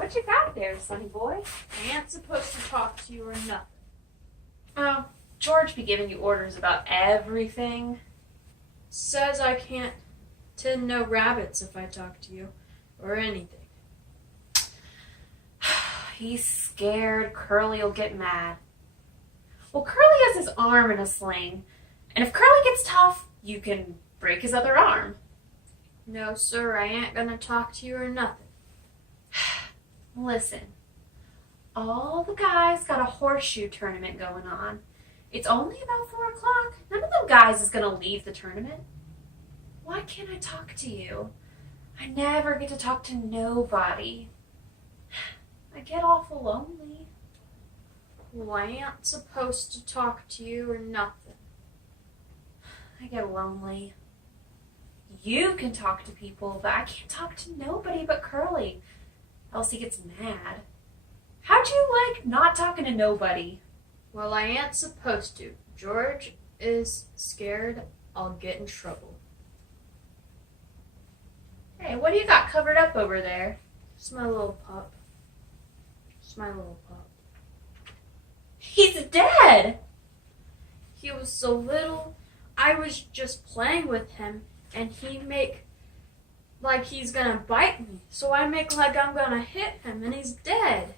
What you got there, sonny boy? I ain't supposed to talk to you or nothing. Oh, George be giving you orders about everything. Says I can't tend no rabbits if I talk to you, or anything. He's scared Curly'll get mad. Well, Curly has his arm in a sling, and if Curly gets tough, you can break his other arm. No, sir, I ain't gonna talk to you or nothing. Listen, all the guys got a horseshoe tournament going on. It's only about 4 o'clock. None of them guys is gonna leave the tournament. Why can't I talk to you? I never get to talk to nobody. I get awful lonely. Well, I ain't supposed to talk to you or nothing. I get lonely. You can talk to people, but I can't talk to nobody but Curly. Else he gets mad. How'd you like not talking to nobody? Well, I ain't supposed to. George is scared I'll get in trouble. Hey, what do you got covered up over there? It's my little pup. It's my little pup. He's dead! He was so little, I was just playing with him, and he make like he's gonna bite me. So I make like I'm gonna hit him, and he's dead.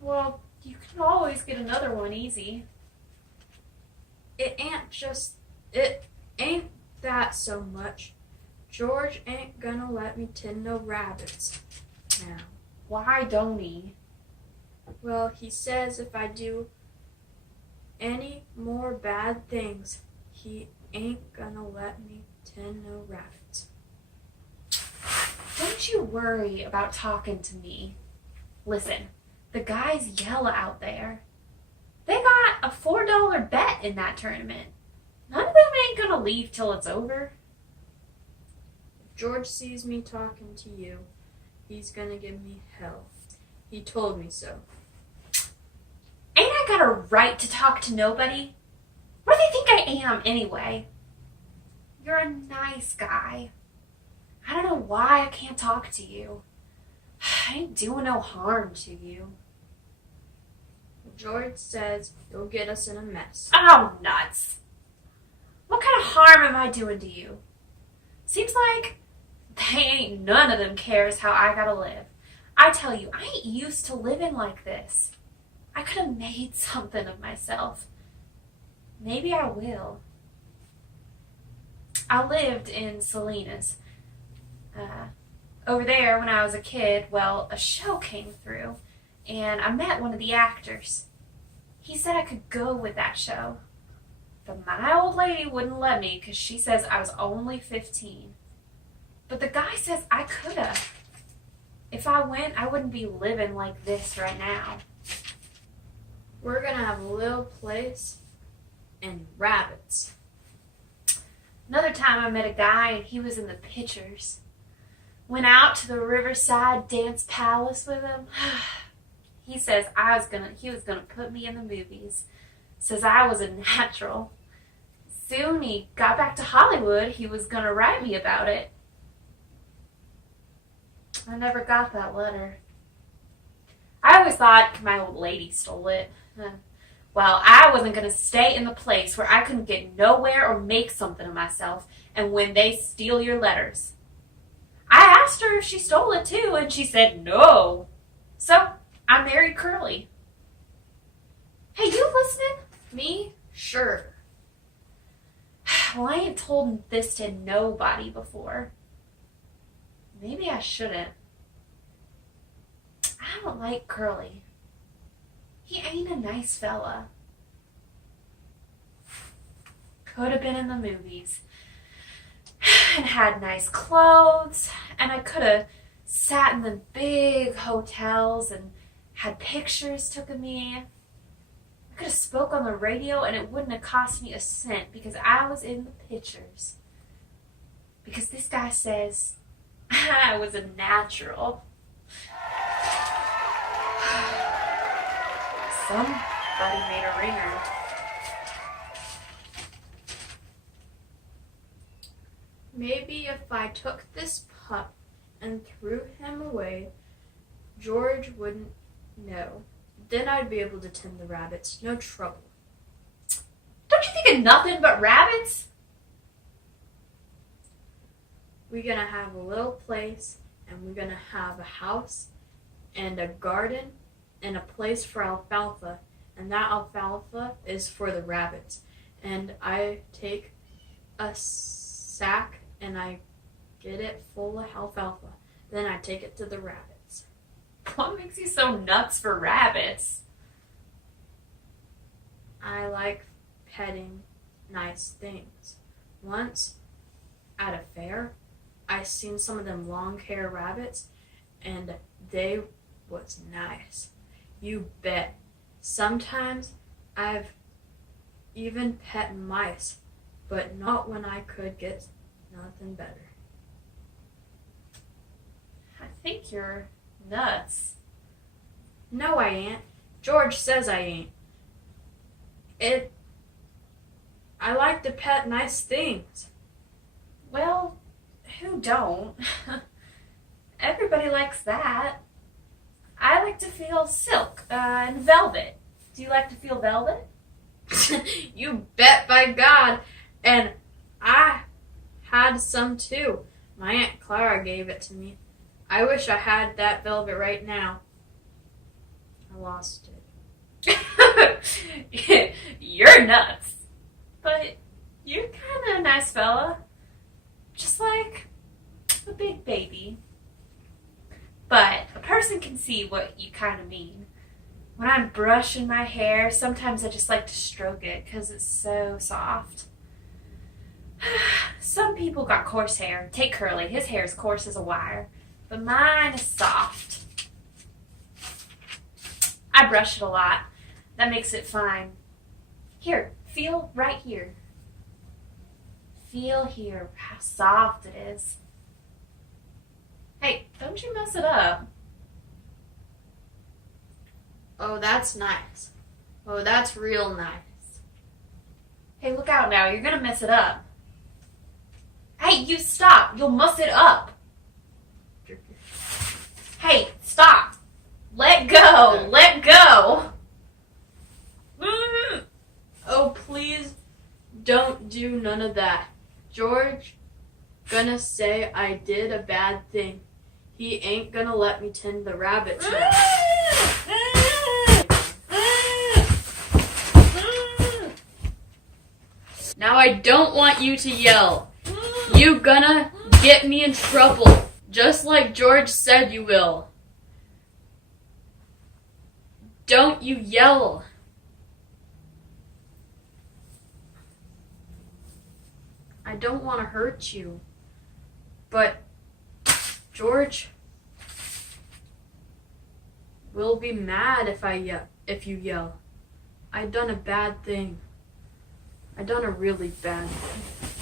Well, you can always get another one easy. It ain't that so much. George ain't gonna let me tend no rabbits now. Why don't he? Well, he says if I do any more bad things, he ain't gonna let me tend no rabbits. Don't you worry about talking to me. Listen, the guys yell out there. They got a $4 bet in that tournament. None of them ain't gonna leave till it's over. If George sees me talking to you, he's gonna give me hell. He told me so. Ain't I got a right to talk to nobody? What do they think I am anyway? You're a nice guy. I don't know why I can't talk to you. I ain't doing no harm to you. George says you'll get us in a mess. Oh, nuts. What kind of harm am I doing to you? Seems like none of them cares how I gotta live. I tell you, I ain't used to living like this. I could have made something of myself. Maybe I will. I lived in Salinas. Over there, when I was a kid, well, a show came through, and I met one of the actors. He said I could go with that show. But my old lady wouldn't let me because she says I was only 15. But the guy says I could have. If I went, I wouldn't be living like this right now. We're gonna have a little place and rabbits. Another time I met a guy and he was in the pictures. Went out to the Riverside Dance Palace with him. He says he was gonna put me in the movies. Says I was a natural. Soon he got back to Hollywood, he was gonna write me about it. I never got that letter. I always thought my old lady stole it. Well, I wasn't gonna stay in the place where I couldn't get nowhere or make something of myself, and when they steal your letters. I asked her if she stole it too, and she said no. So, I married Curly. Hey, you listening? Me? Sure. Well, I ain't told this to nobody before. Maybe I shouldn't. I don't like Curly. He ain't a nice fella. Could have been in the movies. And had nice clothes. And I could have sat in the big hotels and had pictures took of me. I could have spoke on the radio and it wouldn't have cost me a cent because I was in the pictures. Because this guy says I was a natural. Somebody made a ringer. maybe if I took this pup and threw him away, George wouldn't know. Then I'd be able to tend the rabbits. No trouble. Don't you think of nothing but rabbits? We're gonna have a little place, and we're gonna have a house and a garden and a place for alfalfa, and that alfalfa is for the rabbits. And I take a sack and I get it full of alfalfa. Then I take it to the rabbits. What makes you so nuts for rabbits? I like petting nice things. Once at a fair, I seen some of them long hair rabbits, and they was nice. You bet. Sometimes I've even pet mice, but not when I could get nothing better. I think you're nuts. No, I ain't. George says I ain't. I like to pet nice things. Well, who don't? Everybody likes that. I like to feel silk and velvet. Do you like to feel velvet? You bet by God. And I had some too. My Aunt Clara gave it to me. I wish I had that velvet right now. I lost it. You're nuts. But you're kind of a nice fella. Just like a big baby. But a person can see what you kind of mean. When I'm brushing my hair, sometimes I just like to stroke it because it's so soft. Some people got coarse hair. Take Curly. His hair is coarse as a wire. But mine is soft. I brush it a lot. That makes it fine. Here, feel right here. Feel here how soft it is. Hey, don't you mess it up. Oh, that's nice. Oh, that's real nice. Hey, look out now. You're going to mess it up. Hey, you stop. You'll muss it up. Hey, stop. Let go. Let go. Oh, please don't do none of that. George gonna say I did a bad thing. He ain't gonna let me tend the rabbits now. Now I don't want you to yell. You gonna get me in trouble, just like George said you will. Don't you yell. I don't want to hurt you, but George will be mad if you yell. I done a bad thing. I done a really bad thing.